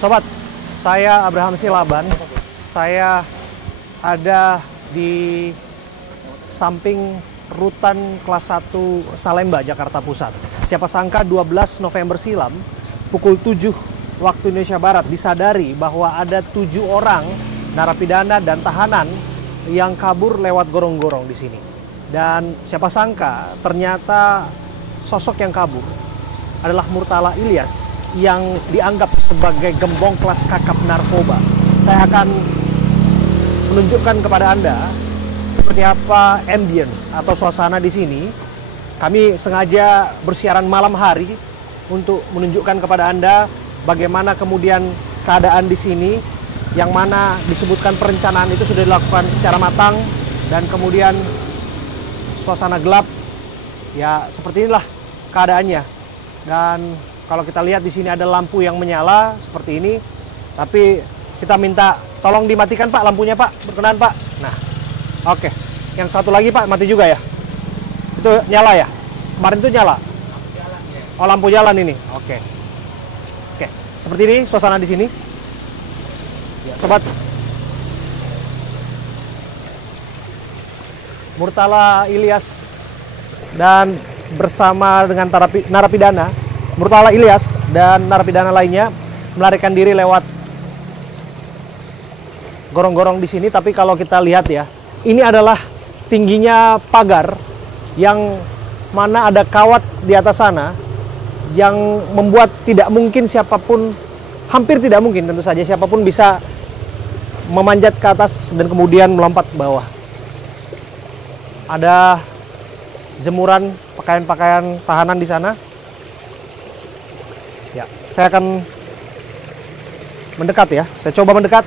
Sobat, saya Abraham Silaban. Saya ada di samping rutan kelas 1 Salemba, Jakarta Pusat. Siapa sangka 12 November silam, pukul 7 waktu Indonesia Barat, disadari bahwa ada 7 orang narapidana dan tahanan yang kabur lewat gorong-gorong di sini. Dan siapa sangka ternyata sosok yang kabur adalah Murtala Ilyas yang dianggap sebagai gembong kelas kakap narkoba. Saya akan menunjukkan kepada Anda seperti apa ambience atau suasana di sini. Kami sengaja bersiaran malam hari untuk menunjukkan kepada Anda bagaimana kemudian keadaan di sini, yang mana disebutkan perencanaan itu sudah dilakukan secara matang, dan kemudian suasana gelap. Ya, seperti inilah keadaannya. Dan kalau kita lihat di sini ada lampu yang menyala seperti ini, tapi kita minta tolong dimatikan Pak lampunya Pak, berkenan Pak. Nah, oke. Yang satu lagi Pak, mati juga ya? Itu nyala ya? Kemarin itu nyala? Oh, lampu jalan ini. Oke. Oke, seperti ini suasana di sini. Ya, sobat. Murtala Ilyas dan bersama dengan narapidana, Murtala Ilyas dan narapidana lainnya melarikan diri lewat gorong-gorong di sini. Tapi kalau kita lihat ya, ini adalah tingginya pagar yang mana ada kawat di atas sana yang membuat tidak mungkin siapapun, hampir tidak mungkin tentu saja siapapun bisa memanjat ke atas dan kemudian melompat ke bawah. Ada jemuran pakaian-pakaian tahanan di sana. Ya, saya akan mendekat ya. Saya coba mendekat.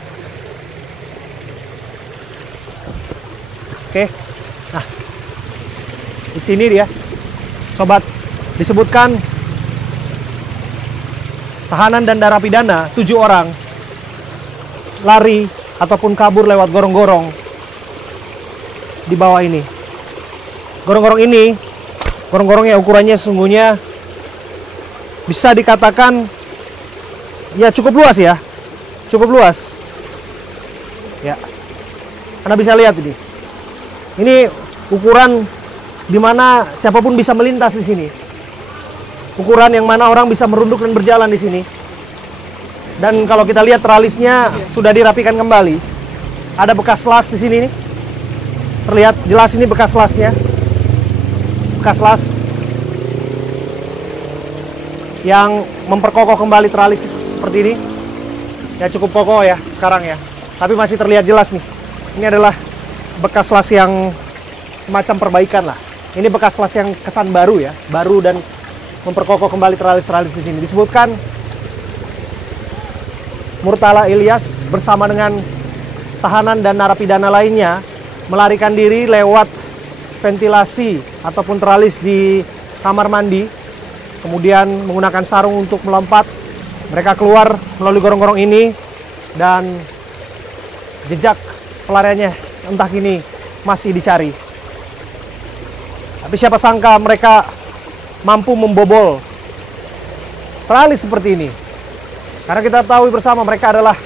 Oke. Nah, di sini dia, sobat, disebutkan tahanan dan narapidana 7 orang lari ataupun kabur lewat gorong-gorong di bawah ini. Gorong-gorong ini, gorong-gorong yang ukurannya sesungguhnya bisa dikatakan ya cukup luas ya, cukup luas. Ya, Anda bisa lihat ini. Ini ukuran di mana siapapun bisa melintas di sini. Ukuran yang mana orang bisa merunduk dan berjalan di sini. Dan kalau kita lihat tralisnya sudah dirapikan kembali. Ada bekas las di sini nih. Terlihat jelas ini bekas lasnya. Bekas las yang memperkokoh kembali tralis seperti ini. Ya cukup kokoh ya sekarang ya. Tapi masih terlihat jelas nih. Ini adalah bekas las yang semacam perbaikan lah. Ini bekas las yang kesan baru ya, baru dan memperkokoh kembali tralis-tralis di sini. Disebutkan Murtala Ilyas bersama dengan tahanan dan narapidana lainnya melarikan diri lewat ventilasi ataupun tralis di kamar mandi, kemudian menggunakan sarung untuk melompat. Mereka keluar melalui gorong-gorong ini dan jejak pelariannya entah kini masih dicari. Tapi siapa sangka mereka mampu membobol tralis seperti ini. Karena kita tahu bersama mereka adalah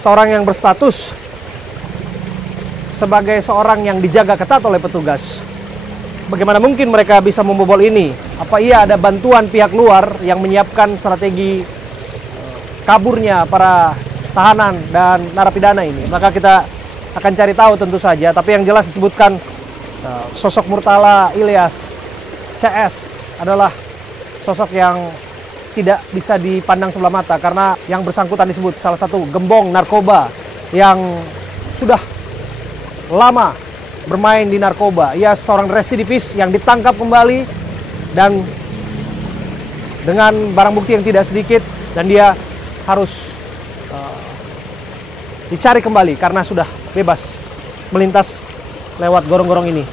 seorang yang berstatus sebagai seorang yang dijaga ketat oleh petugas. Bagaimana mungkin mereka bisa membobol ini? Apa iya ada bantuan pihak luar yang menyiapkan strategi kaburnya para tahanan dan narapidana ini? Maka kita akan cari tahu tentu saja. Tapi yang jelas disebutkan sosok Murtala Ilyas CS adalah sosok yang tidak bisa dipandang sebelah mata, karena yang bersangkutan disebut salah satu gembong narkoba yang sudah lama bermain di narkoba. Ia seorang residivis yang ditangkap kembali dan dengan barang bukti yang tidak sedikit, dan dia harus dicari kembali karena sudah bebas melintas lewat gorong-gorong ini.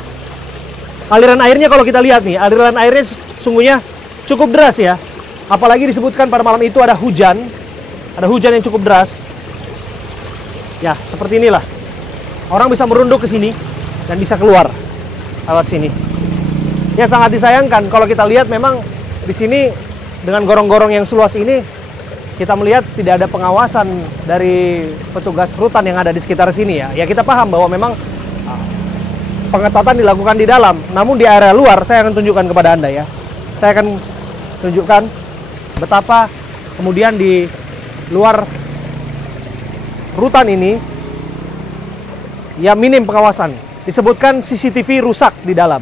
Aliran airnya kalau kita lihat nih, aliran airnya sungguhnya cukup deras ya. Apalagi disebutkan pada malam itu ada hujan yang cukup deras. Ya, seperti inilah. Orang bisa merunduk ke sini dan bisa keluar lewat sini. Ya, sangat disayangkan kalau kita lihat memang di sini dengan gorong-gorong yang seluas ini kita melihat tidak ada pengawasan dari petugas rutan yang ada di sekitar sini ya. Ya kita paham bahwa memang pengetatan dilakukan di dalam. Namun di area luar saya akan tunjukkan kepada Anda ya. Saya akan tunjukkan betapa kemudian di luar rutan ini ya minim pengawasan. Disebutkan CCTV rusak di dalam.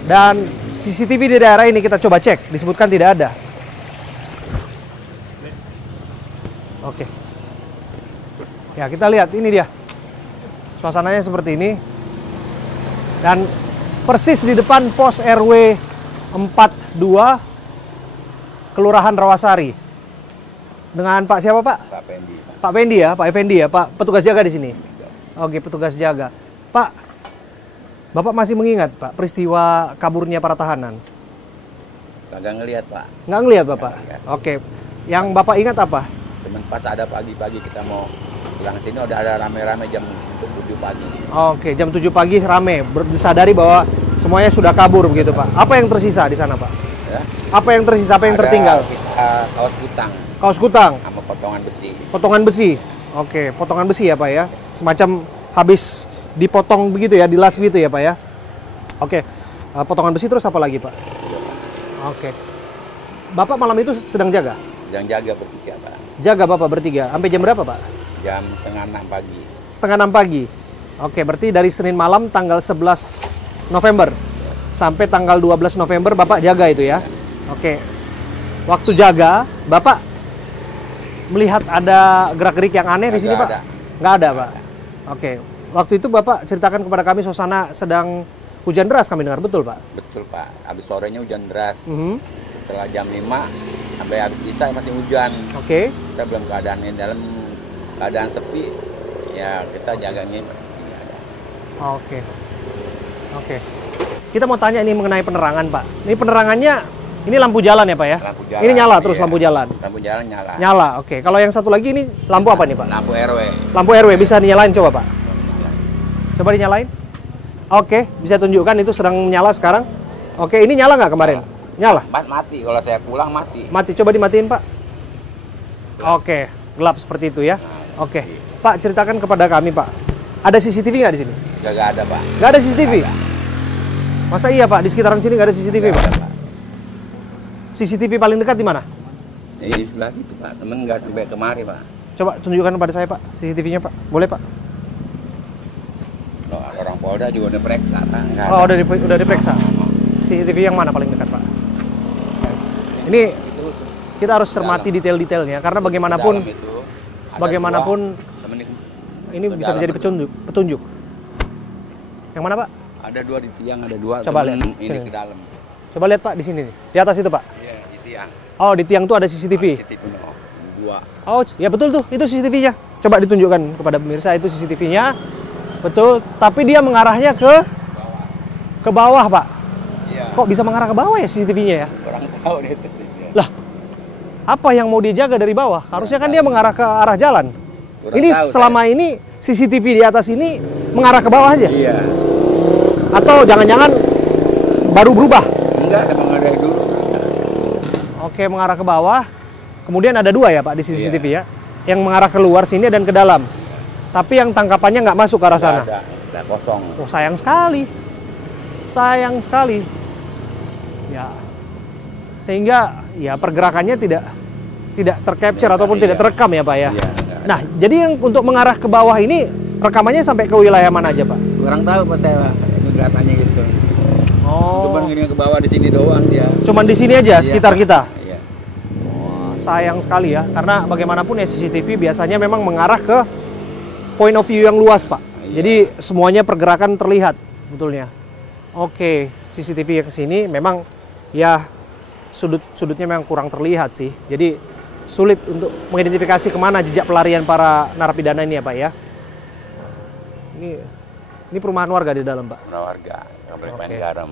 Dan CCTV di daerah ini kita coba cek, disebutkan tidak ada. Oke. Ya, kita lihat ini dia. Suasananya seperti ini. Dan persis di depan pos RW 42 Kelurahan Rawasari. Dengan Pak siapa, Pak? Pak Fendi. Pak Fendi ya, Pak Effendi ya, Pak petugas jaga di sini. Oke, petugas jaga. Pak, Bapak masih mengingat, Pak, peristiwa kaburnya para tahanan? Kagak ngelihat, Pak. Nggak ngelihat, Bapak? Ngelihat. Oke. Yang Bapak ingat apa? Cuman pas ada pagi-pagi kita mau pulang sini udah ada rame-rame jam 7 pagi. Oke, jam 7 pagi rame. Disadari bahwa semuanya sudah kabur begitu, Pak. Apa yang tersisa di sana, Pak? Ya. Apa yang tersisa? Apa yang Ada tertinggal? sisa kaos kutang Kaos kutang, sama potongan besi. potongan besi. Oke, potongan besi ya, Pak ya. Semacam habis dipotong begitu ya, dilas begitu ya, Pak ya. Oke. Potongan besi terus apa lagi, Pak? Oke. Bapak malam itu sedang jaga? Yang jaga bertiga, Pak. Jaga Bapak bertiga. Sampai jam berapa, Pak? Jam setengah 6 pagi. Setengah 6 pagi. Oke, berarti dari Senin malam tanggal 11 November sampai tanggal 12 November Bapak jaga itu ya. Oke. Waktu jaga, Bapak melihat ada gerak-gerik yang aneh di sini, Pak? Ada. Nggak ada, Pak. Oke. Waktu itu Bapak ceritakan kepada kami suasana sedang hujan deras kami dengar, betul, Pak? Betul, Pak. Habis sorenya hujan deras. Mhm. Setelah jam 5 sampai habis isya masih hujan. Oke. Kita belum keadaannya dalam keadaan sepi. Ya, kita jaganya masih tidak ada. Oke. Oke. Kita mau tanya ini mengenai penerangan, Pak. Ini penerangannya, ini lampu jalan ya, Pak ya? Lampu jalan. Ini nyala terus Iya. lampu jalan. Lampu jalan nyala. Nyala, oke. Kalau yang satu lagi ini lampu apa nih, Pak? Lampu RW. Lampu RW bisa dinyalain coba, Pak? Coba dinyalain. Oke, bisa tunjukkan itu sedang menyala sekarang. Oke, ini nyala nggak kemarin? Nyala. Mati. Kalau saya pulang mati. Mati. Coba dimatiin, Pak. Oke, gelap seperti itu ya. Oke, Pak ceritakan kepada kami, Pak. Ada CCTV nggak di sini? Gak ada, Pak. Nggak ada CCTV. Masa iya, Pak? Di sekitaran sini nggak ada CCTV, Nggak Pak? ada, Pak. CCTV paling dekat di mana? Di sebelah situ, Pak. Temen nggak sampai kemari, Pak. Coba tunjukkan kepada saya, Pak. CCTV-nya, Pak. Boleh, Pak? Loh, orang Polda juga udah periksa, Pak. Nggak Oh, ada. udah diperiksa. CCTV yang mana paling dekat, Pak? Ini Itu, kita harus cermati detail-detailnya karena bagaimanapun di dalam itu ada bagaimanapun dua, temen ini ke bisa dalam menjadi itu. petunjuk. Yang mana, Pak? Ada dua di tiang, ada dua. Coba temen lihat. ini Sini. ke dalam. Coba lihat, Pak, di sini nih. Di atas itu, Pak. Iya, di tiang. Oh, di tiang tuh ada CCTV. Situ, no. Dua. Oh, ya betul tuh, itu CCTV-nya. Coba ditunjukkan kepada pemirsa itu CCTV-nya. Betul, tapi dia mengarahnya ke bawah, Pak. Iya. Kok bisa mengarah ke bawah ya CCTV-nya ya? Kurang tahu deh itu. Lah, apa yang mau dia jaga dari bawah? Harusnya kan dia mengarah ke arah jalan. Kurang Ini tahu, selama ini CCTV di atas ini mengarah ke bawah aja? Iya. Atau jangan-jangan baru berubah? Enggak, emang ada dulu. Oke, mengarah ke bawah. Kemudian ada dua ya, Pak, di CCTV Iya. ya. Yang mengarah keluar sini dan ke dalam. Tapi yang tangkapannya nggak masuk ke arah sana. Ada kosong. Oh, sayang sekali. Sayang sekali. Ya. Sehingga ya pergerakannya tidak tercapture ataupun Iya. tidak terekam ya, Pak ya. Iya. Nah, jadi yang untuk mengarah ke bawah ini rekamannya sampai ke wilayah mana aja, Pak? Kurang tahu pas saya ini kelihatannya gitu. Oh. Cuman gini ke bawah di sini doang dia. Cuman di sini aja Iya. sekitar kita. Iya. Sayang sekali ya, karena bagaimanapun ya CCTV biasanya memang mengarah ke point of view yang luas, Pak. Iya. Jadi semuanya pergerakan terlihat sebetulnya. Oke, CCTV yang kesini memang ya sudutnya memang kurang terlihat sih. Jadi sulit untuk mengidentifikasi kemana jejak pelarian para narapidana ini ya, Pak ya. Ini perumahan warga di dalam, Pak. Nah, warga nggak boleh main Oke. garam.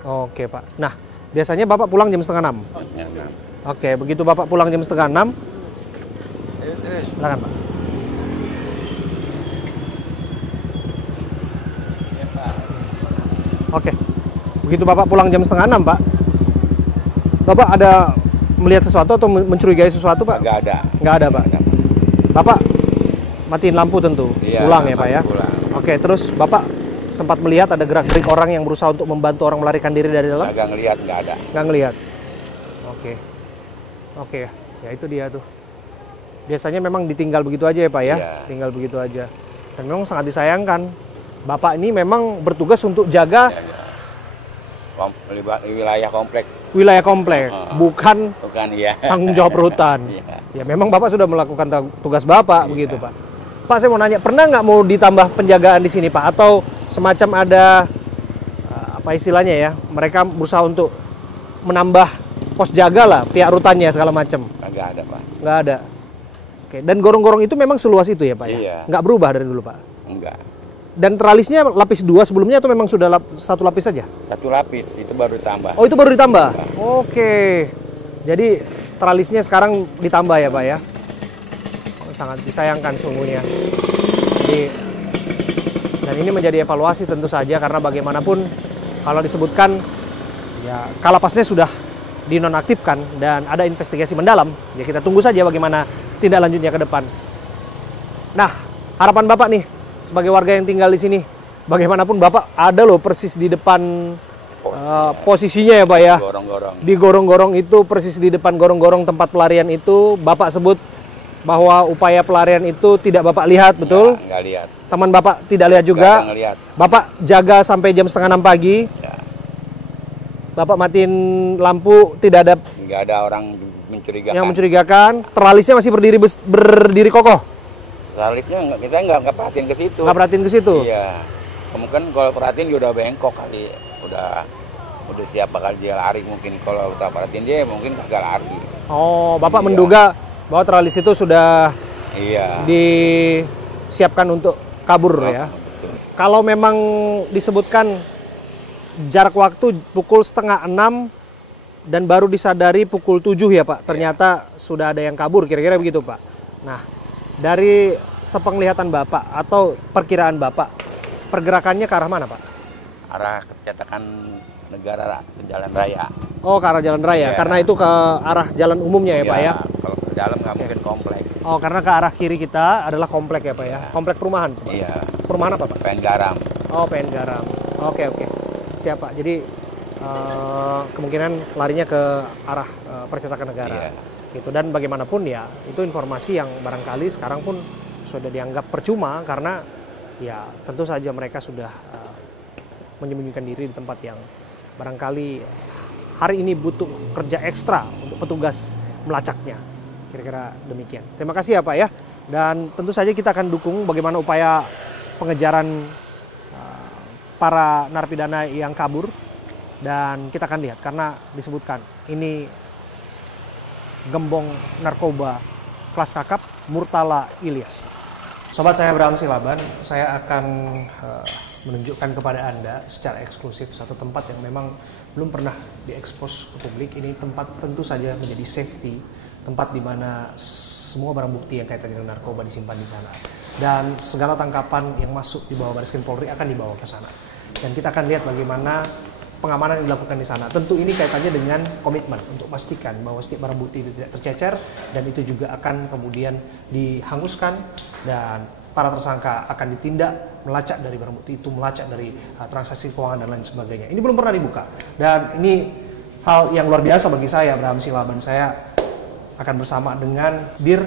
Oke, Pak. Nah, biasanya Bapak pulang jam setengah 6. Oke, begitu Bapak pulang jam setengah 6, silakan, Pak. Oke, begitu Bapak pulang jam setengah 6, Pak, Bapak ada melihat sesuatu atau mencurigai sesuatu, Pak? Nggak ada. Nggak ada, Pak. Bapak matiin lampu tentu, Iya, pulang ya, Pak ya? pulang. Oke, terus Bapak sempat melihat ada gerak-gerik orang yang berusaha untuk membantu orang melarikan diri dari dalam? Agak ngelihat, nggak ada. Nggak ngelihat. Oke. Oke, ya itu dia tuh. Biasanya memang ditinggal begitu aja ya, Pak ya? Iya. Tinggal begitu aja. Dan memang sangat disayangkan. Bapak ini memang bertugas untuk jaga Wilayah komplek. wilayah komplek, bukan Ya. tanggung jawab rutan. Iya. Ya memang Bapak sudah melakukan tugas Bapak begitu, Pak. Pak, saya mau nanya, pernah nggak mau ditambah penjagaan di sini, Pak? Atau semacam ada apa istilahnya ya? Mereka berusaha untuk menambah pos jaga lah, pihak rutannya segala macam. Nggak ada, Pak. Nggak ada. Oke. Dan gorong-gorong itu memang seluas itu ya, Pak? Iya. Ya? Nggak berubah dari dulu, Pak? Enggak. Dan tralisnya lapis 2 sebelumnya atau memang sudah satu lapis saja? Satu lapis, itu baru ditambah. Oh, itu baru ditambah? Oke. Jadi tralisnya sekarang ditambah ya, Pak ya? Oh, sangat disayangkan sungguhnya. Jadi, dan ini menjadi evaluasi tentu saja karena bagaimanapun kalau disebutkan ya kalapasnya sudah dinonaktifkan dan ada investigasi mendalam, ya kita tunggu saja bagaimana tindak lanjutnya ke depan. Nah, harapan Bapak nih sebagai warga yang tinggal di sini, bagaimanapun Bapak ada loh persis di depan posisinya ya, Pak ya. Gorong-gorong. Di gorong-gorong itu, persis di depan gorong-gorong tempat pelarian itu, Bapak sebut bahwa upaya pelarian itu tidak Bapak lihat, betul? Nggak lihat. Teman Bapak tidak lihat juga. Nggak ngelihat. Bapak jaga sampai jam 5:30 pagi. Ya. Bapak matiin lampu, tidak ada Nggak ada orang mencurigakan. yang mencurigakan. Tralisnya masih berdiri kokoh. Tralisnya saya nggak perhatiin ke situ. Nggak perhatiin ke situ. Iya. Mungkin kalau perhatiin dia udah bengkok kali, udah siap bakal dia lari mungkin. Kalau kita perhatiin dia mungkin kagak lari. Oh, Bapak Iya. menduga bahwa tralis itu sudah Iya. disiapkan untuk kabur ya. Betul. Kalau memang disebutkan jarak waktu pukul 5:30 dan baru disadari pukul 7 ya, Pak. Ternyata sudah ada yang kabur, kira-kira begitu, Pak. Nah, dari sepenglihatan Bapak atau perkiraan Bapak, pergerakannya ke arah mana, Pak? Arah cetakan negara ke jalan raya. Oh, ke arah jalan raya. Iya. Karena itu ke arah jalan umumnya ya, Pak ya. Kalau ke dalam nggak mungkin komplek. Oh, karena ke arah kiri kita adalah komplek ya, Pak ya. Komplek perumahan, Pak. Iya. Perumahan apa, Pak? Pengen garam. Oh, PN Garam. Oke. Siap, Pak. Jadi kemungkinan larinya ke arah percetakan negara. Iya. Gitu. Dan bagaimanapun ya, itu informasi yang barangkali sekarang pun sudah dianggap percuma karena ya tentu saja mereka sudah menyembunyikan diri di tempat yang barangkali hari ini butuh kerja ekstra untuk petugas melacaknya. Kira-kira demikian. Terima kasih ya, Pak ya. Dan tentu saja kita akan dukung bagaimana upaya pengejaran para narapidana yang kabur, dan kita akan lihat karena disebutkan ini gembong narkoba kelas kakap Murtala Ilyas. Sobat saya Abraham Silaban, saya akan menunjukkan kepada Anda secara eksklusif satu tempat yang memang belum pernah diekspos ke publik. Ini tempat tentu saja menjadi safety, tempat di mana semua barang bukti yang kaitan dengan narkoba disimpan di sana. Dan segala tangkapan yang masuk di bawah Barreskrim Polri akan dibawa ke sana. Dan kita akan lihat bagaimana pengamanan yang dilakukan di sana. Tentu ini kaitannya dengan komitmen untuk memastikan bahwa setiap barang bukti itu tidak tercecer dan itu juga akan kemudian dihanguskan dan para tersangka akan ditindak, melacak dari barang bukti itu, melacak dari transaksi keuangan dan lain sebagainya. Ini belum pernah dibuka dan ini hal yang luar biasa bagi saya, Abraham Silaban. Saya akan bersama dengan Dir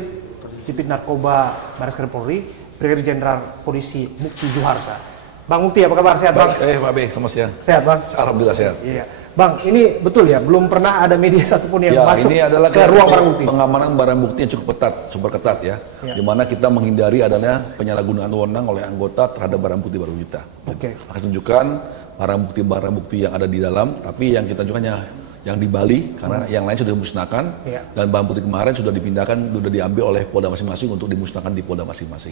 Dipit Narkoba Barreskrim Polri, Brigadir Jenderal Polisi Mukti Juharsa. Bang Mukti, apa kabar? Sehat, Bang? Pak B, selamat siang. Sehat, Bang? Alhamdulillah sehat. Iya. Bang, ini betul ya, belum pernah ada media satupun yang masuk ini adalah ke ruang barang bukti. Pengamanan barang bukti yang cukup ketat, super ketat ya. Di mana kita menghindari adanya penyalahgunaan wewenang oleh anggota terhadap barang bukti kita. Oke. Akan tunjukkan barang bukti yang ada di dalam, tapi yang kita tunjukkannya yang di Bali, karena yang lain sudah dimusnahkan, dan barang bukti kemarin sudah dipindahkan, sudah diambil oleh Polda masing-masing untuk dimusnahkan di Polda masing-masing.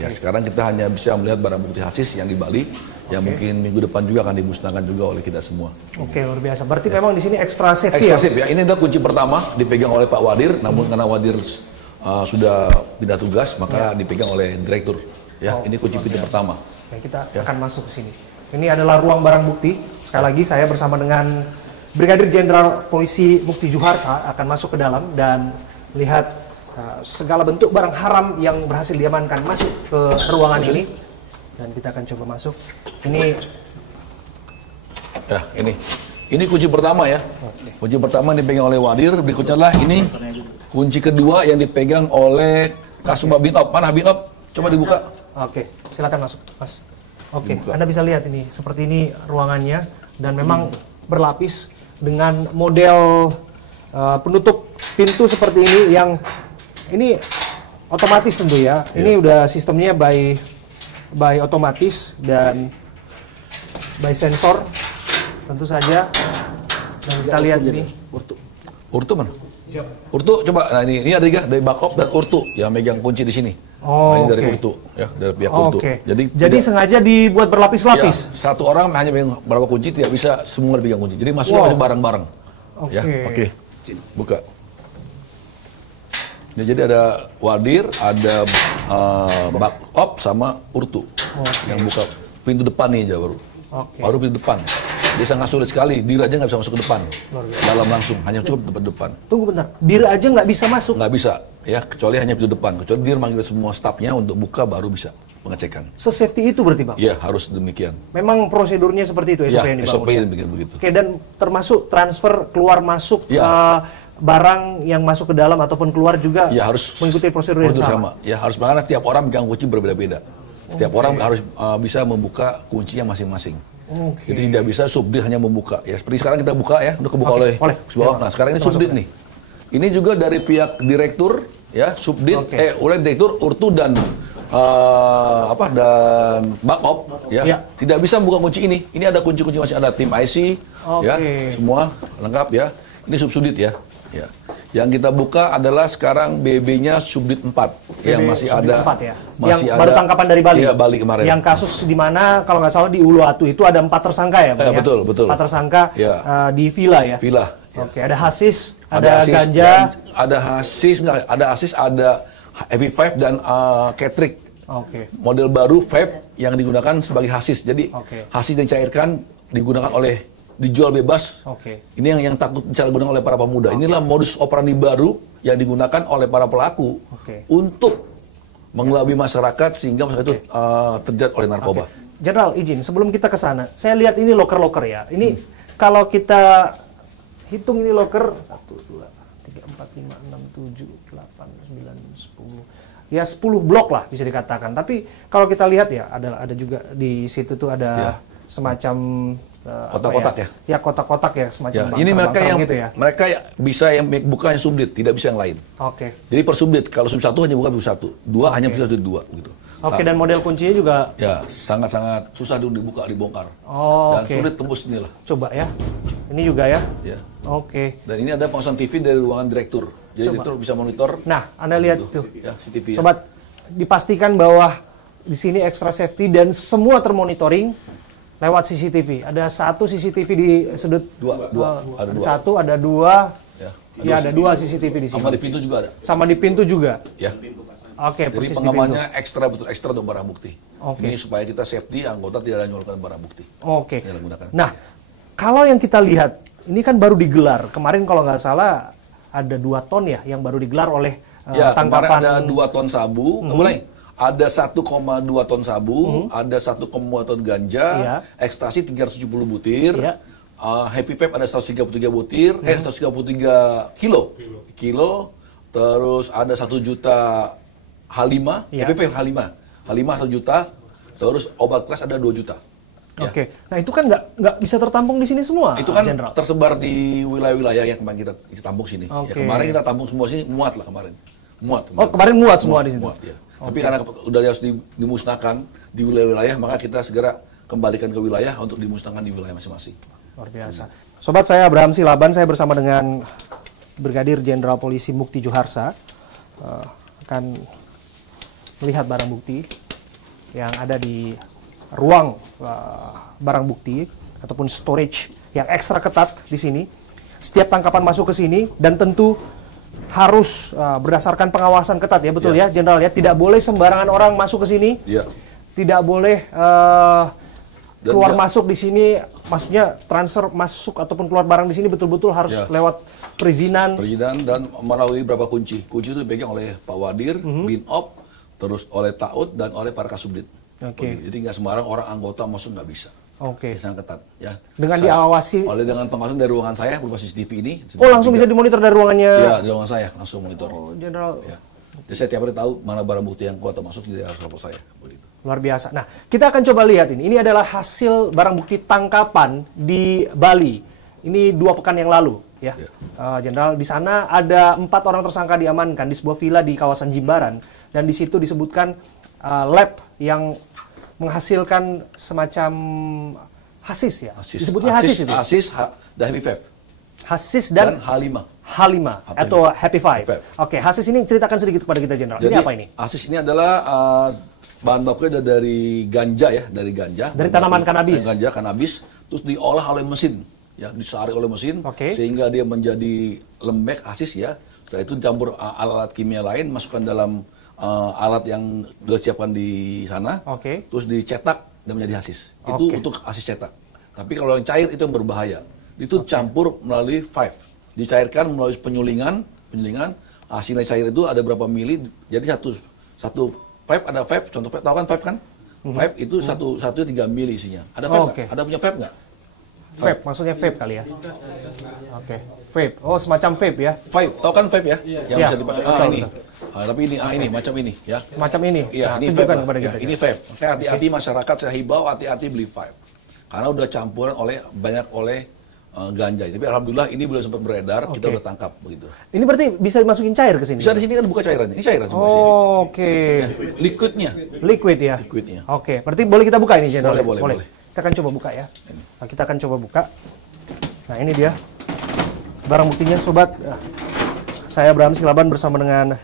Ya, sekarang kita hanya bisa melihat barang bukti hasis yang di Bali, yang mungkin minggu depan juga akan dimusnahkan juga oleh kita semua. Oke, luar biasa. Berarti memang di sini ekstra safety Ekstra safe ya. Ini adalah kunci pertama dipegang oleh Pak Wadir, namun karena Wadir sudah pindah tugas, maka dipegang oleh Direktur. Ya, ini kunci pintu pertama. Ya, kita akan masuk ke sini. Ini adalah ruang barang bukti. Sekali lagi saya bersama dengan Brigadir Jenderal Polisi Mukti Juharsa akan masuk ke dalam dan melihat segala bentuk barang haram yang berhasil diamankan masuk ke ruangan ini. Dan kita akan coba masuk. Ini ya, ini kunci pertama ya. Kunci pertama dipegang oleh Wadir, berikutnya adalah ini kunci kedua yang dipegang oleh Kasubag Binob. Mana Binob? Coba dibuka. Oke, silakan masuk, Mas. Oke, Anda bisa lihat ini, seperti ini ruangannya dan memang berlapis dengan model penutup pintu seperti ini yang ini otomatis tentu ya. Ini udah sistemnya by otomatis dan by sensor tentu saja. Dan kita lihat ini Urtu mana? Urtu coba. Nah ini ada tiga dari Bakop dan Urtu yang megang kunci di sini. Nah, ini dari Urtu ya, dari pihak Urtu. Jadi sengaja dibuat berlapis-lapis. Ya, satu orang hanya megang berapa kunci, tidak bisa semua dipegang kunci. Jadi masuknya masih bareng-bareng. Ya, oke. Buka. Ya, jadi ada Wadir, ada Bakop sama Urtu yang buka pintu depan nih aja baru. Baru pintu depan. Dia sangat sulit sekali. Dir aja nggak bisa masuk ke depan. Dalam langsung, hanya cukup depan. Tunggu bentar. Dir aja nggak bisa masuk? Nggak bisa, ya. Kecuali hanya pintu depan. Kecuali Dir manggil semua stafnya untuk buka baru bisa pengecekan. Se-safety itu berarti, Bang? Iya, harus demikian. Memang prosedurnya seperti itu, SOP yang dibangun? SOP yang begitu. Oke, dan termasuk transfer keluar masuk barang yang masuk ke dalam ataupun keluar juga harus mengikuti prosedur yang sama? Ya, harus, karena tiap orang megang kunci berbeda-beda. Setiap orang harus bisa membuka kuncinya masing-masing. Jadi tidak bisa Subdit hanya membuka. Ya seperti sekarang kita buka ya, udah kebuka oleh sebuah. Nah sekarang ini Subdit nih. Ini juga dari pihak direktur ya, Subdit, oleh direktur Urtu dan dan Bakop ya. Tidak bisa membuka kunci ini. Ini ada kunci-kunci masih ada tim IC ya, semua lengkap ya. Ini Subdit ya. Ya. Yang kita buka adalah sekarang BB-nya Subdit 4 yang masih ada 4 ya. Masih yang baru tangkapan dari Bali. Iya, Bali kemarin. Yang kasus di mana kalau nggak salah di Uluwatu itu ada 4 tersangka ya, Bang? Betul. 4 tersangka di villa ya. Villa. Oke, ada hasis, ada ganja, ada hasis, ada Heavy Five dan Ketrik. Model baru Vape yang digunakan sebagai hasis. Jadi hasis yang dicairkan digunakan dijual bebas. Ini yang takut disalahgunakan oleh para pemuda. Inilah modus operandi baru yang digunakan oleh para pelaku untuk mengelabui masyarakat sehingga masyarakat itu terjerat oleh narkoba. Jenderal, izin sebelum kita ke sana, saya lihat ini loker-loker ya. Ini kalau kita hitung ini loker 1, 2, 3, 4, 5, 6, 7, 8, 9, 10. Ya 10 blok lah bisa dikatakan. Tapi kalau kita lihat ya ada juga di situ tuh ada semacam kotak-kotak ya? Ya kotak-kotak ya semacam ini mereka yang gitu ya? Mereka bisa yang buka yang Subdit, tidak bisa yang lain. Jadi per Subdit, kalau Subdit 1 hanya buka Subdit 1, 2 hanya bisa Subdit 2 gitu. Dan model kuncinya juga ya sangat-sangat susah dibuka, dibongkar. Dan sulit tembus inilah. Coba ya. Ini juga ya? Ya. Dan ini ada pengawasan TV dari ruangan direktur. Jadi direktur bisa monitor. Nah, Anda lihat tuh. Ya, CCTV. Sobat, dipastikan bahwa di sini extra safety dan semua termonitoring lewat CCTV. Ada satu CCTV di sudut ada satu, ada dua. Ada dua CCTV di sini. Sama di pintu juga ada. Sama di pintu juga. Ya. Jadi pengamannya ekstra untuk barang bukti. Ini supaya kita safety, anggota tidak ada nyolokkan barang bukti. Nah, kalau yang kita lihat, ini kan baru digelar. Kemarin kalau nggak salah ada 2 ton ya yang baru digelar oleh tangkapan. Kemarin ada 2 ton sabu. Ada 1,2 ton sabu, ada 1,2 ton ganja, ekstasi 370 butir, Happy Vape ada 133 butir, 133 kilo, terus ada 1 juta H5, Happy Vape H5 1 juta, terus obat keras ada 2 juta. Nah itu kan nggak bisa tertampung di sini semua. Itu kan tersebar di wilayah-wilayah yang kemarin kita tampung sini. Kemarin kita tampung semua sini, muat lah kemarin. Kemarin muat semua di sini. Tapi karena udah harus dimusnahkan di wilayah-wilayah, maka kita segera kembalikan ke wilayah untuk dimusnahkan di wilayah masing-masing. Luar biasa. Sobat, saya Abraham Silaban, saya bersama dengan Brigadir Jenderal Polisi Mukti Juharsa akan melihat barang bukti yang ada di ruang barang bukti ataupun storage yang ekstra ketat di sini. Setiap tangkapan masuk ke sini dan tentu harus berdasarkan pengawasan ketat ya, betul ya Jenderal ya, tidak boleh sembarangan orang masuk ke sini, tidak boleh keluar masuk di sini, maksudnya transfer masuk ataupun keluar barang di sini betul-betul harus lewat perizinan. Perizinan dan melalui berapa kunci. Kunci itu dipegang oleh Pak Wadir, Binop, terus oleh Taud dan oleh para Kasubdit. Jadi nggak sembarang orang anggota masuk nggak bisa. Sangat ketat ya. Dengan diawasi dengan pengawasan dari ruangan saya berupa CCTV ini. Oh, langsung bisa dimonitor dari ruangannya? Iya, di ruangan saya langsung monitor. Oh, Jenderal. Ya. Jadi saya tiap hari tahu mana barang bukti yang kuat atau masuk di harus lapor saya. Begitu. Luar biasa. Nah, kita akan coba lihat ini. Ini adalah hasil barang bukti tangkapan di Bali. Ini 2 pekan yang lalu, ya. Jenderal, di sana ada 4 orang tersangka diamankan di sebuah villa di kawasan Jimbaran, dan di situ disebutkan lab yang menghasilkan semacam hasis ya. Disebutnya hasis itu. Hasis dan Happy Five. Hasis dan H5 atau Happy Five. Oke, hasis ini ceritakan sedikit kepada kita, Jenderal. Ini apa ini? Hasis ini adalah bahan bakunya dari ganja ya, dari ganja. Dari tanaman kanabis. Ganja kanabis, terus diolah oleh mesin, ya, disaring oleh mesin, sehingga dia menjadi lembek hasis ya. Setelah itu dicampur alat kimia lain, masukkan dalam alat yang sudah siapkan di sana, terus dicetak dan menjadi hasis. Itu untuk hasis cetak. Tapi kalau yang cair itu yang berbahaya. Itu campur melalui Five, dicairkan melalui penyulingan. Hasilnya cair itu ada berapa mili. Jadi satu Five ada Five. Contoh Five, tahu kan Five kan? Five itu satu 3 mili isinya. Ada Five nggak? Ada punya Five nggak? Vape, maksudnya vape kali ya? Vape. Oh, semacam vape ya? Vape, tahu kan vape ya? Yang bisa dipakai. Ini. Tapi ini macam ini ya. Macam ini. Iya, ini vape. Kepada kita. Ini vape. Makanya hati-hati masyarakat, saya himbau hati-hati beli vape. Karena udah campuran banyak oleh ganja. Tapi alhamdulillah ini belum sempat beredar, kita udah tangkap begitu. Ini berarti bisa dimasukin cair ke sini? Bisa, di sini kan buka cairannya. Ini cairan semua sih. Ya, liquidnya. Liquid ya? Liquidnya. Oke, berarti boleh kita buka ini, Jenderal? Boleh. Kita akan coba buka ya. Nah, kita akan coba buka. Nah, ini dia barang buktinya, sobat. Saya Abraham Silaban bersama dengan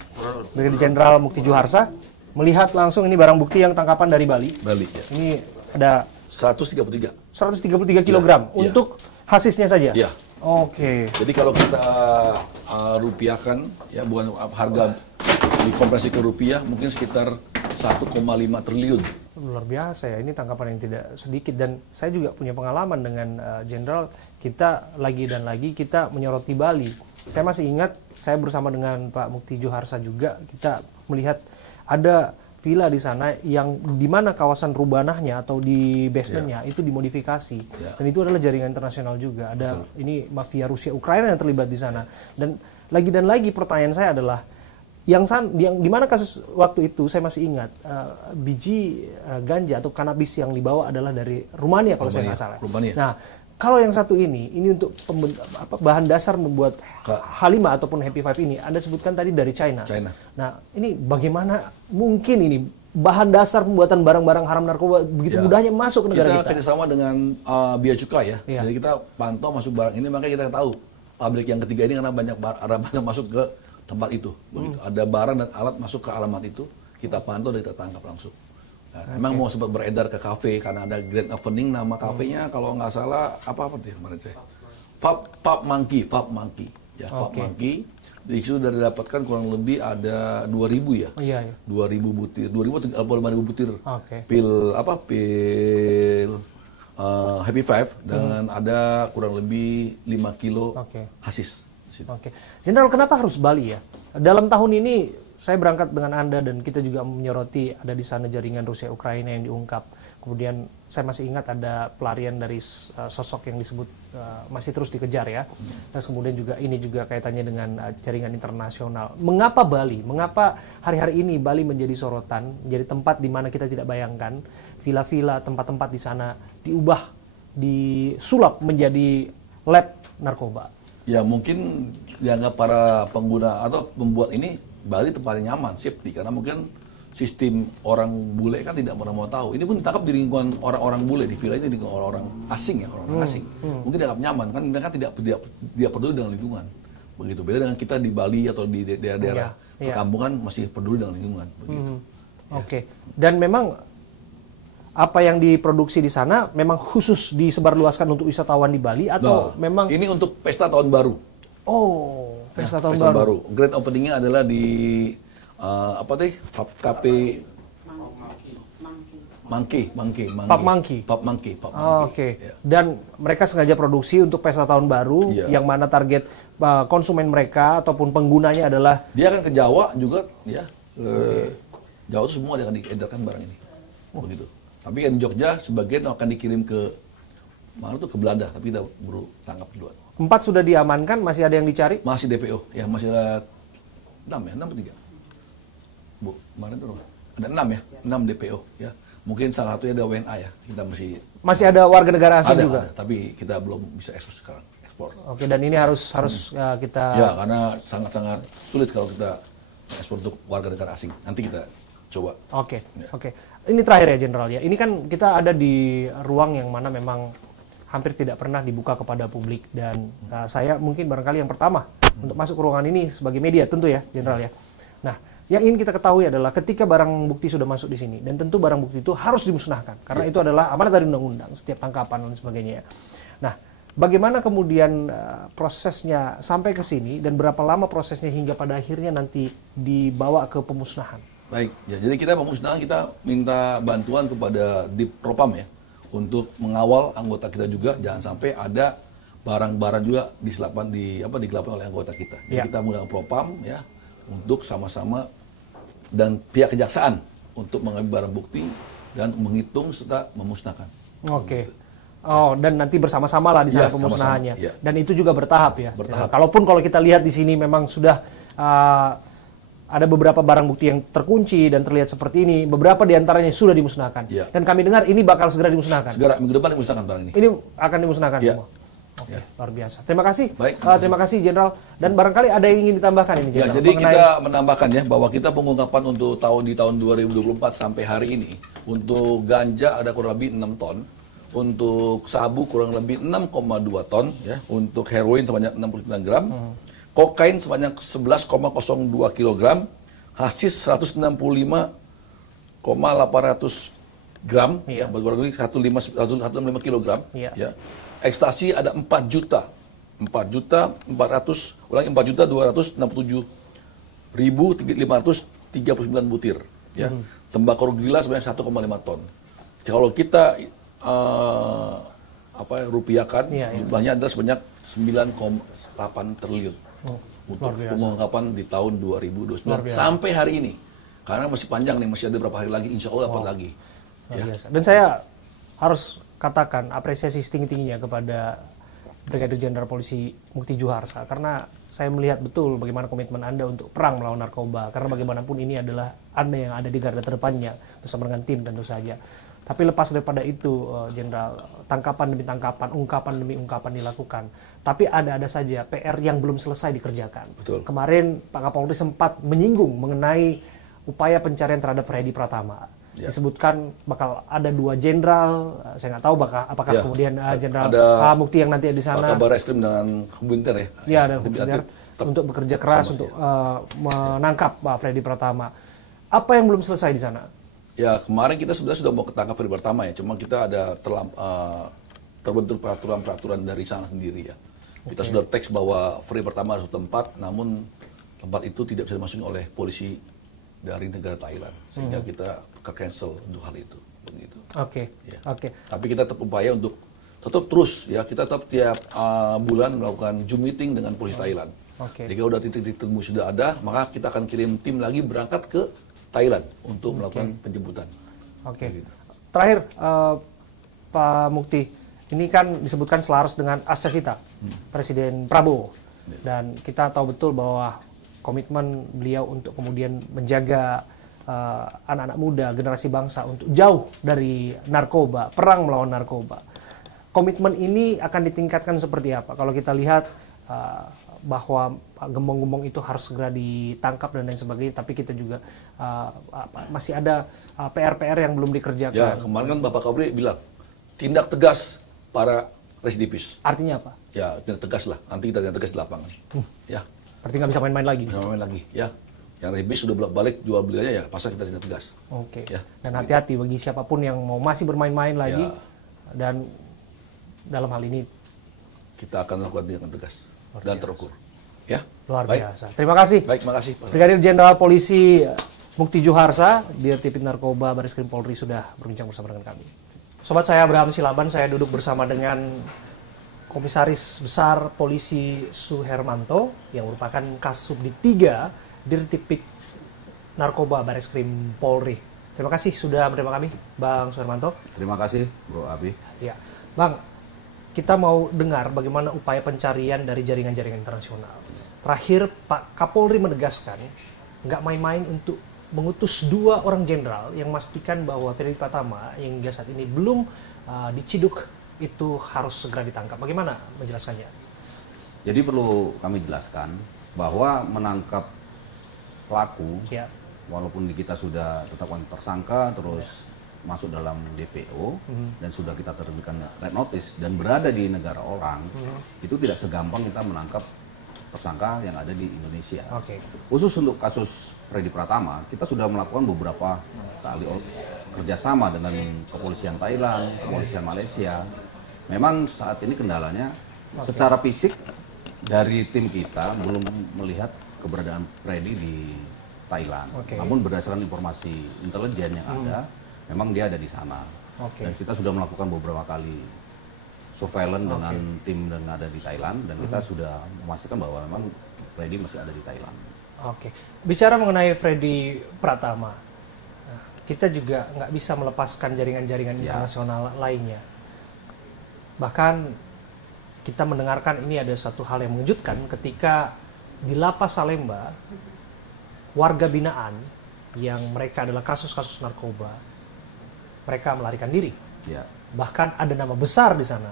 Brigadier Jenderal Mukti Juharsa melihat langsung ini barang bukti yang tangkapan dari Bali. Ya. Ini ada 133 kilogram untuk hasisnya saja. Iya. Jadi kalau kita rupiahkan ya, bukan harga dikonversi ke rupiah, mungkin sekitar 1,5 triliun. Luar biasa ya, ini tangkapan yang tidak sedikit, dan saya juga punya pengalaman dengan Jenderal. Kita lagi dan lagi kita menyoroti Bali. Saya masih ingat, saya bersama dengan Pak Mukti Juharsa juga, kita melihat ada villa di sana yang dimana kawasan rubanahnya atau di basementnya itu dimodifikasi, dan itu adalah jaringan internasional juga. Ada ini mafia Rusia Ukraina yang terlibat di sana, dan lagi pertanyaan saya adalah yang di mana kasus waktu itu saya masih ingat biji ganja atau kanabis yang dibawa adalah dari Rumania kalau saya nggak salah. Nah, kalau yang satu ini untuk bahan dasar membuat H5 ataupun Happy Five ini Anda sebutkan tadi dari China. Nah, ini bagaimana mungkin ini bahan dasar pembuatan barang-barang haram narkoba begitu mudahnya masuk ke negara kita? Kita kerjasama dengan Bea Cukai ya. Jadi kita pantau masuk barang ini, makanya kita tahu pabrik yang ketiga ini karena banyak masuk ke tempat itu, begitu. Ada barang dan alat masuk ke alamat itu, kita pantau dan kita tangkap langsung. Nah, emang mau sempat beredar ke kafe karena ada Grand Evening, nama kafenya kalau nggak salah apa dia kemarin saya, Fab Monkey, ya, Fab Monkey. Di situ sudah didapatkan kurang lebih ada 2.000 ya, 2.000 butir, 2.000 atau 5.000 butir pil Happy Five, dan ada kurang lebih 5 kilo hasis. Jenderal, kenapa harus Bali ya? Dalam tahun ini saya berangkat dengan Anda dan kita juga menyoroti ada di sana jaringan Rusia Ukraina yang diungkap. Kemudian saya masih ingat ada pelarian dari sosok yang disebut masih terus dikejar ya. Dan kemudian juga ini juga kaitannya dengan jaringan internasional. Mengapa Bali? Mengapa hari-hari ini Bali menjadi sorotan, menjadi tempat di mana kita tidak bayangkan villa-villa, tempat-tempat di sana disulap menjadi lab narkoba? Ya mungkin dianggap para pengguna atau pembuat ini Bali tempatnya nyaman, safety, karena mungkin sistem orang bule kan tidak pernah mau tahu. Ini pun ditangkap di lingkungan orang-orang bule, di villa ini di orang-orang asing ya, orang asing. Mungkin dianggap nyaman, kan mereka tidak peduli dengan lingkungan. Begitu, beda dengan kita di Bali atau di daerah-daerah perkampungan masih peduli dengan lingkungan. Begitu. Dan memang apa yang diproduksi di sana memang khusus disebarluaskan untuk wisatawan di Bali atau memang ini untuk pesta tahun baru? Pesta tahun baru. Grand openingnya adalah di KP Pub Monkey. Oke. Ya. Dan mereka sengaja produksi untuk pesta tahun baru, yang mana target konsumen mereka ataupun penggunanya adalah dia akan ke Jawa juga, ya. Jawa itu semua dia akan diedarkan barang ini, begitu. Tapi yang di Jogja sebagian akan dikirim ke mana tuh, ke Belanda, tapi kita baru tangkap duluan. 4 sudah diamankan, masih ada yang dicari? Masih DPO, ya masih ada 6 ya, 6 atau 3? Bu, kemarin tuh ada 6 ya, 6 DPO ya. Mungkin salah satunya ada WNA ya, kita masih ada warga negara asing juga? Ada, tapi kita belum bisa ekspor. Oke, dan ini harus kita... Ya, karena sangat-sangat sulit kalau kita ekspor untuk warga negara asing. Nanti kita coba. Oke. Ini terakhir ya, Jenderal ya. Ini kan kita ada di ruang yang mana memang hampir tidak pernah dibuka kepada publik, dan saya mungkin barangkali yang pertama untuk masuk ke ruangan ini sebagai media tentu ya, Jenderal ya. Nah, yang ingin kita ketahui adalah ketika barang bukti sudah masuk di sini, dan tentu barang bukti itu harus dimusnahkan karena itu adalah amanat dari undang-undang, setiap tangkapan dan sebagainya. Nah, bagaimana kemudian prosesnya sampai ke sini dan berapa lama prosesnya hingga pada akhirnya nanti dibawa ke pemusnahan? Baik, ya, jadi kita pemusnahan, kita minta bantuan kepada Dipropam ya, untuk mengawal anggota kita juga, jangan sampai ada barang-barang juga digelapkan oleh anggota kita. Jadi kita menggunakan Propam ya, untuk sama-sama dan pihak kejaksaan untuk mengambil barang bukti dan menghitung serta memusnahkan. Oke. Oh, dan nanti bersama-sama lah di sana pemusnahannya. Ya. Dan itu juga bertahap ya. Bertahap. Kalaupun kalau kita lihat di sini memang sudah ada beberapa barang bukti yang terkunci dan terlihat seperti ini, beberapa diantaranya sudah dimusnahkan. Ya. Dan kami dengar ini bakal segera dimusnahkan. Segera, minggu depan dimusnahkan barang ini. Ini akan dimusnahkan semua. Oke, luar biasa. Terima kasih. Baik. Terima kasih, Jenderal. Dan barangkali ada yang ingin ditambahkan ini, Jenderal. Ya, jadi kita menambahkan ya bahwa kita pengungkapan untuk di tahun 2024 sampai hari ini untuk ganja ada kurang lebih 6 ton, untuk sabu kurang lebih 6,2 ton ya, untuk heroin sebanyak 69 gram, kokain sebanyak 11,02 kg, hasis 165,800 gram ya, kurang lebih 165 kg ya. Ekstasi ada 4.267.567 butir ya. Tembakau gila sebanyak 1,5 ton. Kalau kita rupiahkan, jumlahnya adalah sebanyak 9,8 triliun untuk pengungkapan di tahun 2029 sampai hari ini. Karena masih panjang nih, masih ada beberapa hari lagi, insya Allah dapat lagi. Ya. Dan saya harus katakan apresiasi setinggi-tingginya kepada Brigadir Jenderal Polisi Mukti Juharsa, karena saya melihat betul bagaimana komitmen Anda untuk perang melawan narkoba, karena bagaimanapun ini adalah Anda yang ada di garda terdepannya bersama dengan tim tentu saja. Tapi lepas daripada itu, Jenderal, tangkapan demi tangkapan, ungkapan demi ungkapan dilakukan. Tapi ada saja PR yang belum selesai dikerjakan. Betul. Kemarin Pak Kapolri sempat menyinggung mengenai upaya pencarian terhadap Freddy Pratama. Ya. Disebutkan bakal ada 2 jenderal, saya nggak tahu apakah kemudian Jenderal Mukti yang nanti ada di sana. Kabar Reskrim dan Hubunter ya. Iya, ada Hubunter untuk bekerja keras untuk menangkap Pak Freddy Pratama. Apa yang belum selesai di sana? Ya, kemarin kita sebenarnya sudah mau ketangkap Freddy Pratama ya, cuma kita ada terbentuk peraturan-peraturan dari sana sendiri ya. Kita sudah teks bahwa Freddy Pratama harus tempat, namun tempat itu tidak bisa dimasuki oleh polisi dari negara Thailand, sehingga kita cancel untuk hal itu, begitu. Oke. Tapi kita tetap upaya untuk tetap terus ya, kita tetap tiap bulan melakukan Zoom meeting dengan polisi Thailand. Jika udah titik-titik temu sudah ada, maka kita akan kirim tim lagi berangkat ke Thailand untuk melakukan penjemputan. Gitu. Terakhir, Pak Mukti, ini kan disebutkan selaras dengan Ascita, Presiden Prabowo, dan kita tahu betul bahwa komitmen beliau untuk kemudian menjaga anak-anak muda, generasi bangsa untuk jauh dari narkoba, perang melawan narkoba. Komitmen ini akan ditingkatkan seperti apa? Kalau kita lihat bahwa gembong-gembong itu harus segera ditangkap dan lain sebagainya, tapi kita juga masih ada PR-PR yang belum dikerjakan. Ya, kemarin kan Bapak Kapolri bilang, tindak tegas para residivis. Artinya apa? Ya, tindak tegas lah. Nanti kita tindak tegas di lapangan. Ya. Berarti nggak bisa main-main lagi? Bisa main lagi, ya. Yang residivis sudah bolak-balik jual beli aja ya, pasal kita tindak tegas. Ya. Dan hati-hati bagi siapapun yang mau masih bermain-main lagi, dan dalam hal ini kita akan lakukan tindakan tegas dan terukur. Ya. Luar biasa. Terima kasih. Baik, terima kasih. Brigadir Jenderal Polisi Mukti Juharsa, Dirtipid Narkoba Bareskrim Polri sudah berbincang bersama dengan kami. Sobat saya Abraham Silaban, saya duduk bersama dengan Komisaris Besar Polisi Suhermanto yang merupakan Kasubdit 3 Dirtipid Narkoba Bareskrim Polri. Terima kasih sudah menerima kami, Bang Suhermanto. Terima kasih, Bro Abi. Ya, Bang, kita mau dengar bagaimana upaya pencarian dari jaringan-jaringan internasional. Terakhir, Pak Kapolri menegaskan nggak main-main untuk mengutus 2 orang jenderal yang memastikan bahwa Freddy Pratama yang hingga saat ini belum diciduk itu harus segera ditangkap. Bagaimana menjelaskannya? Jadi perlu kami jelaskan bahwa menangkap pelaku, Ya. walaupun kita sudah tetapkan tersangka, terus masuk dalam DPO, dan sudah kita terbitkan red notice, dan berada di negara orang, itu tidak segampang kita menangkap tersangka yang ada di Indonesia. Oke. Khusus untuk kasus Freddy Pratama, kita sudah melakukan beberapa kali kerjasama dengan kepolisian Thailand, kepolisian Malaysia. Memang saat ini kendalanya secara fisik dari tim kita belum melihat keberadaan Freddy di Thailand. Oke. Namun berdasarkan informasi intelijen yang ada, memang dia ada di sana. Oke. Dan kita sudah melakukan beberapa kali surveillance dengan tim yang ada di Thailand, dan kita sudah memastikan bahwa memang Freddy masih ada di Thailand. Oke. Bicara mengenai Freddy Pratama, kita juga nggak bisa melepaskan jaringan-jaringan internasional lainnya. Bahkan kita mendengarkan ini ada satu hal yang mengejutkan ketika di Lapas Salemba, warga binaan yang mereka adalah kasus-kasus narkoba, mereka melarikan diri. Ya. Bahkan ada nama besar di sana,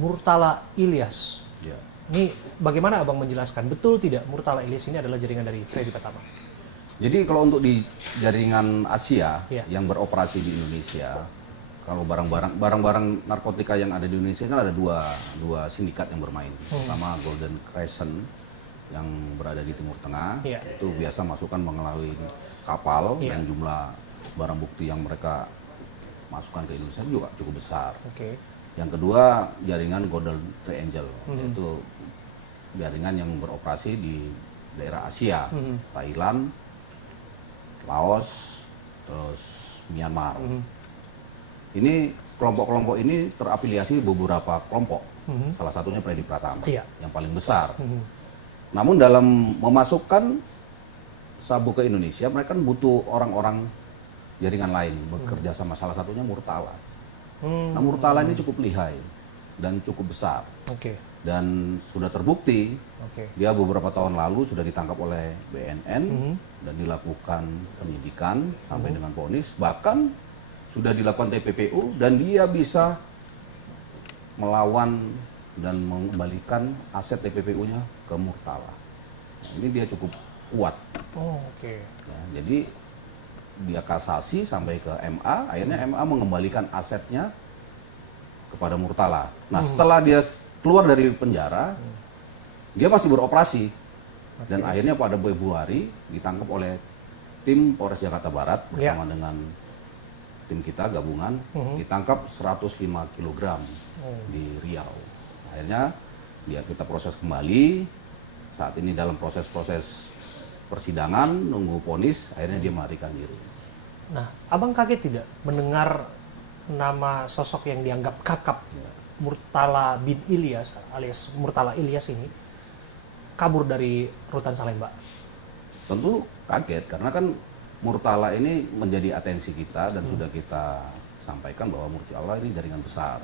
Murtala Ilyas. Ya. Ini bagaimana Abang menjelaskan, betul tidak Murtala Ilyas ini adalah jaringan dari Freddy Pratama? Jadi kalau untuk di jaringan Asia Ya. yang beroperasi di Indonesia, kalau barang-barang narkotika yang ada di Indonesia kan ada dua sindikat yang bermain. Pertama Golden Crescent yang berada di Timur Tengah, Ya. itu biasa masukkan melalui kapal, Ya. dan jumlah barang bukti yang mereka masukkan ke Indonesia juga cukup besar. Oke. Yang kedua jaringan Golden Triangle, yaitu jaringan yang beroperasi di daerah Asia, Thailand, Laos, terus Myanmar. Ini kelompok-kelompok ini terafiliasi beberapa kelompok, salah satunya Freddy Pratama, Iya. yang paling besar. Namun dalam memasukkan sabu ke Indonesia, mereka kan butuh orang-orang jaringan lain bekerja sama, salah satunya Murtala. Nah, Murtala ini cukup lihai dan cukup besar, Oke. dan sudah terbukti Oke. dia beberapa tahun lalu sudah ditangkap oleh BNN dan dilakukan penyidikan sampai dengan vonis, bahkan sudah dilakukan TPPU, dan dia bisa melawan dan mengembalikan aset TPPU-nya ke Murtala. Nah, ini dia cukup kuat. Oh, oke. Ya, jadi dia kasasi sampai ke MA, akhirnya MA mengembalikan asetnya kepada Murtala. Nah, setelah dia keluar dari penjara, dia masih beroperasi. Dan akhirnya pada Februari ditangkap oleh tim Polres Jakarta Barat bersama dengan tim kita gabungan, ditangkap 105 kg di Riau. Akhirnya kita proses kembali. Saat ini dalam proses-proses persidangan, nunggu vonis, akhirnya dia melarikan diri. Nah, Abang kaget tidak mendengar nama sosok yang dianggap kakap Murtala bin Ilyas alias Murtala Ilyas ini kabur dari rutan Salemba? Tentu kaget, karena kan Murtala ini menjadi atensi kita, dan sudah kita sampaikan bahwa Murtala ini jaringan besar.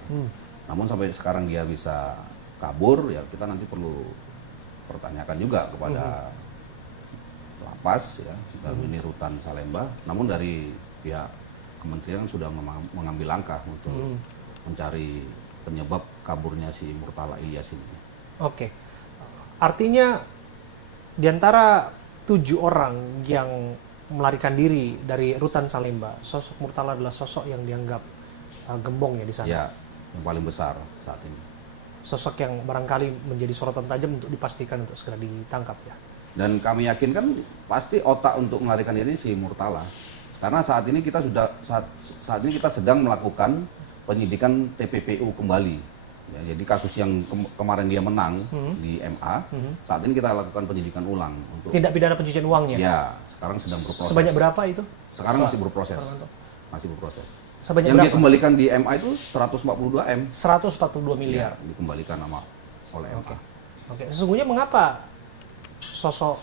Namun sampai sekarang dia bisa kabur, ya kita nanti perlu pertanyakan juga kepada lapas, ya, dalam ini rutan Salemba. Namun dari pihak kementerian sudah mengambil langkah untuk mencari penyebab kaburnya si Murtala Ilyas ini. Oke. Artinya di antara 7 orang yang melarikan diri dari rutan Salemba, sosok Murtala adalah sosok yang dianggap gembong ya di sana. Ya, yang paling besar saat ini. Sosok yang barangkali menjadi sorotan tajam untuk dipastikan untuk segera ditangkap ya. Dan kami yakin kan pasti otak untuk melarikan diri si Murtala. Karena saat ini kita sedang melakukan penyidikan TPPU kembali Ya, jadi kasus yang kemarin dia menang di MA, saat ini kita lakukan penyidikan ulang untuk tindak pidana pencucian uangnya. Ya, sekarang sedang berproses. Sebanyak berapa itu? Sekarang masih berproses. Masih berproses. Sebanyak yang berapa? dia kembalikan di MA itu 142 M. 142 miliar. Ya, dikembalikan oleh MA. Oke. Sesungguhnya mengapa sosok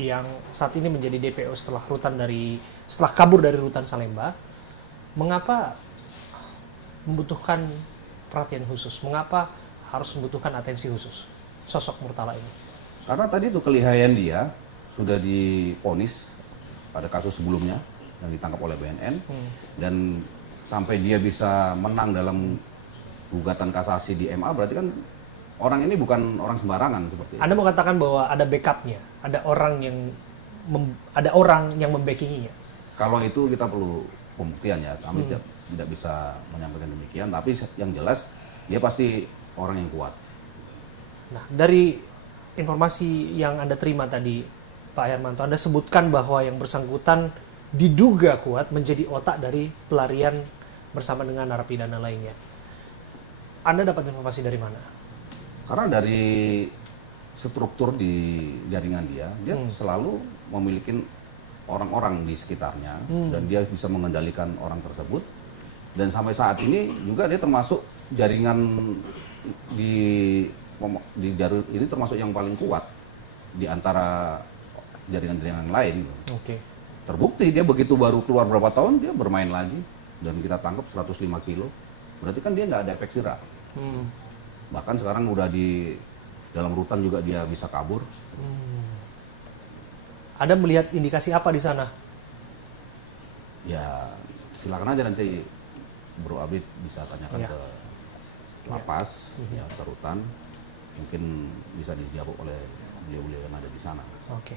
yang saat ini menjadi DPO setelah kabur dari rutan Salemba, mengapa membutuhkan perhatian khusus? Mengapa harus membutuhkan atensi khusus sosok Murtala ini? Karena tadi itu kelihayan dia sudah divonis pada kasus sebelumnya yang ditangkap oleh BNN dan sampai dia bisa menang dalam gugatan kasasi di MA, berarti kan orang ini bukan orang sembarangan seperti itu. Anda mau katakan bahwa ada backupnya, ada orang yang membackinginya? Kalau itu kita perlu pembuktian ya, kami tidak bisa menyampaikan demikian, tapi yang jelas dia pasti orang yang kuat. Nah, dari informasi yang Anda terima tadi, Pak Hermanto, Anda sebutkan bahwa yang bersangkutan diduga kuat menjadi otak dari pelarian bersama dengan narapidana lainnya. Anda dapat informasi dari mana? Karena dari struktur di jaringan dia selalu memiliki orang-orang di sekitarnya dan dia bisa mengendalikan orang tersebut. Dan sampai saat ini juga dia termasuk jaringan di jalur ini termasuk yang paling kuat di antara jaringan-jaringan lain. Oke. Terbukti dia begitu baru keluar berapa tahun dia bermain lagi dan kita tangkap 105 kilo. Berarti kan dia nggak ada efek jerah. Bahkan sekarang udah di dalam rutan juga dia bisa kabur. Ada melihat indikasi apa di sana? Ya silakan aja nanti Bro Abid bisa tanyakan ke lapas, ya, ke rutan, mungkin bisa dijawab oleh beliau-beliau yang ada di sana. Oke.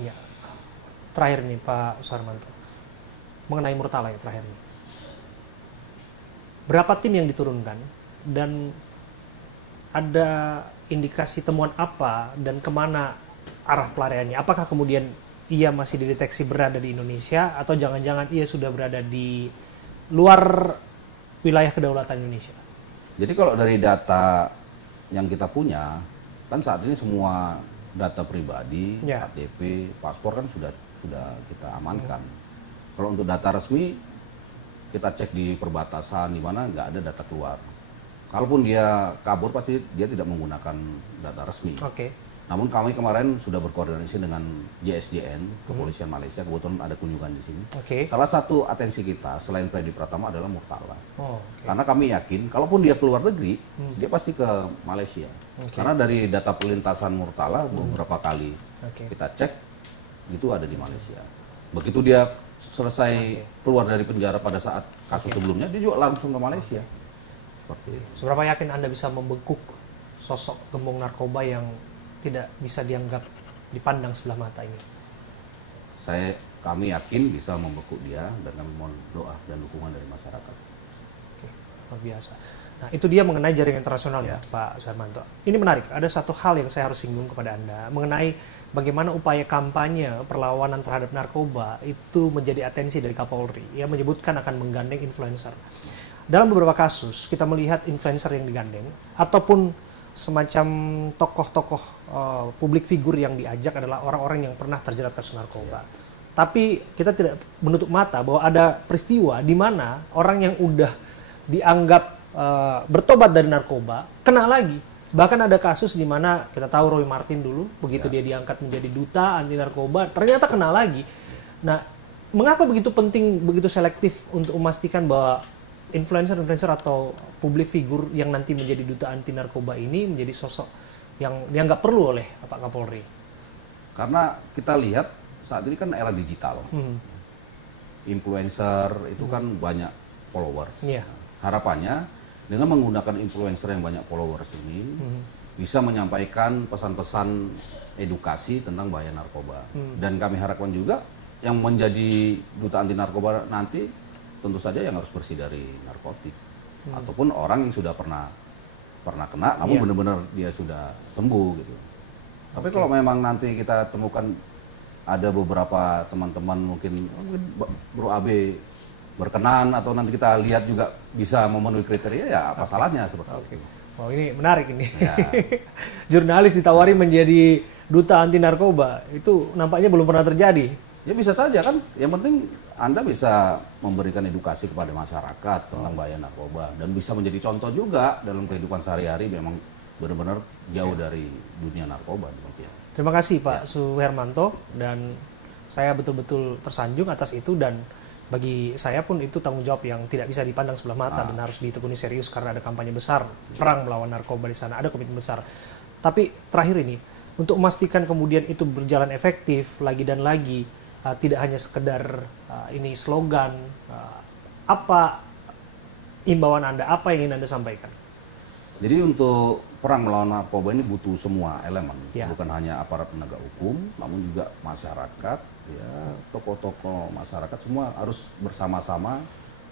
Iya. Terakhir nih Pak Suharmanto, mengenai Murtala ya terakhir nih. Berapa tim yang diturunkan dan ada indikasi temuan apa dan kemana arah pelariannya? Apakah kemudian ia masih dideteksi berada di Indonesia atau jangan-jangan ia sudah berada di luar wilayah kedaulatan Indonesia? Jadi kalau dari data yang kita punya, kan saat ini semua data pribadi, KTP, paspor kan sudah kita amankan. Kalau untuk data resmi, kita cek di perbatasan di mana nggak ada data keluar. Kalaupun dia kabur pasti dia tidak menggunakan data resmi. Namun kami kemarin sudah berkoordinasi dengan JSDN, Kepolisian Malaysia, kebetulan ada kunjungan di sini. Salah satu atensi kita selain Freddy Pratama adalah Murtala. Karena kami yakin, kalaupun dia keluar negeri, dia pasti ke Malaysia. Karena dari data pelintasan Murtala beberapa kali kita cek, itu ada di Malaysia. Begitu dia selesai keluar dari penjara pada saat kasus sebelumnya, dia juga langsung ke Malaysia. Seperti itu. Seberapa yakin Anda bisa membekuk sosok gembong narkoba yang tidak bisa dianggap dipandang sebelah mata ini? Kami yakin bisa membekuk dia dan kami mohon doa dan dukungan dari masyarakat. Oke, luar biasa. Nah, itu dia mengenai jaringan internasional ya, Pak Suharmanto. Ini menarik, ada satu hal yang saya harus singgung kepada Anda mengenai bagaimana upaya kampanye perlawanan terhadap narkoba itu menjadi atensi dari Kapolri. Ia menyebutkan akan menggandeng influencer. Dalam beberapa kasus, kita melihat influencer yang digandeng ataupun semacam tokoh-tokoh publik figur yang diajak adalah orang-orang yang pernah terjerat kasus narkoba. Tapi kita tidak menutup mata bahwa ada peristiwa di mana orang yang udah dianggap bertobat dari narkoba kena lagi. Bahkan ada kasus di mana kita tahu Roy Martin dulu, begitu dia diangkat menjadi duta anti narkoba, ternyata kena lagi. Nah, mengapa begitu penting, begitu selektif untuk memastikan bahwa influencer atau publik figur yang nanti menjadi duta anti narkoba ini menjadi sosok yang dianggap perlu oleh Pak Kapolri? Karena kita lihat saat ini kan era digital. Influencer itu kan banyak followers. Harapannya dengan menggunakan influencer yang banyak followers ini bisa menyampaikan pesan-pesan edukasi tentang bahaya narkoba. Dan kami harapkan juga yang menjadi duta anti narkoba nanti tentu saja yang harus bersih dari narkotik ataupun orang yang sudah pernah kena namun benar-benar dia sudah sembuh gitu. Tapi kalau memang nanti kita temukan ada beberapa teman-teman mungkin Bro AB berkenan atau nanti kita lihat juga bisa memenuhi kriteria, ya apa salahnya seperti itu. Oh ini menarik ini. Ya. Jurnalis ditawari menjadi duta anti narkoba, itu nampaknya belum pernah terjadi. Ya bisa saja kan, yang penting Anda bisa memberikan edukasi kepada masyarakat tentang bahaya narkoba dan bisa menjadi contoh juga dalam kehidupan sehari-hari memang benar-benar jauh dari dunia narkoba. Terima kasih Pak Suhermanto, dan saya betul-betul tersanjung atas itu, dan bagi saya pun itu tanggung jawab yang tidak bisa dipandang sebelah mata dan harus ditekuni serius karena ada kampanye besar perang melawan narkoba di sana, ada komitmen besar. Tapi terakhir ini, untuk memastikan kemudian itu berjalan efektif lagi dan lagi, tidak hanya sekedar ini slogan, apa imbauan Anda, apa yang ingin Anda sampaikan? Jadi untuk perang melawan narkoba ini butuh semua elemen, Ya. bukan hanya aparat penegak hukum, namun juga masyarakat, ya tokoh-tokoh masyarakat semua harus bersama-sama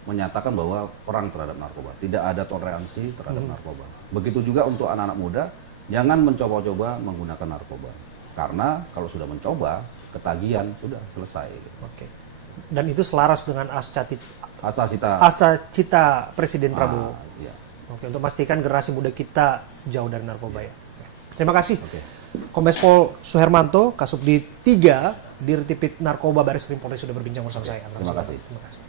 menyatakan bahwa perang terhadap narkoba, tidak ada toleransi terhadap narkoba. Begitu juga untuk anak-anak muda, jangan mencoba-coba menggunakan narkoba, karena kalau sudah mencoba, ketagihan sudah selesai. Oke. Dan itu selaras dengan asca cita Presiden Prabowo. Ya. Oke, untuk memastikan generasi muda kita jauh dari narkoba ya. Oke. Terima kasih. Oke. Kombes Pol Suhermanto, Kasubdit 3 Dirtipid Narkoba Baris Krim Polri sudah berbincang bersama saya. Terima kasih. Terima kasih.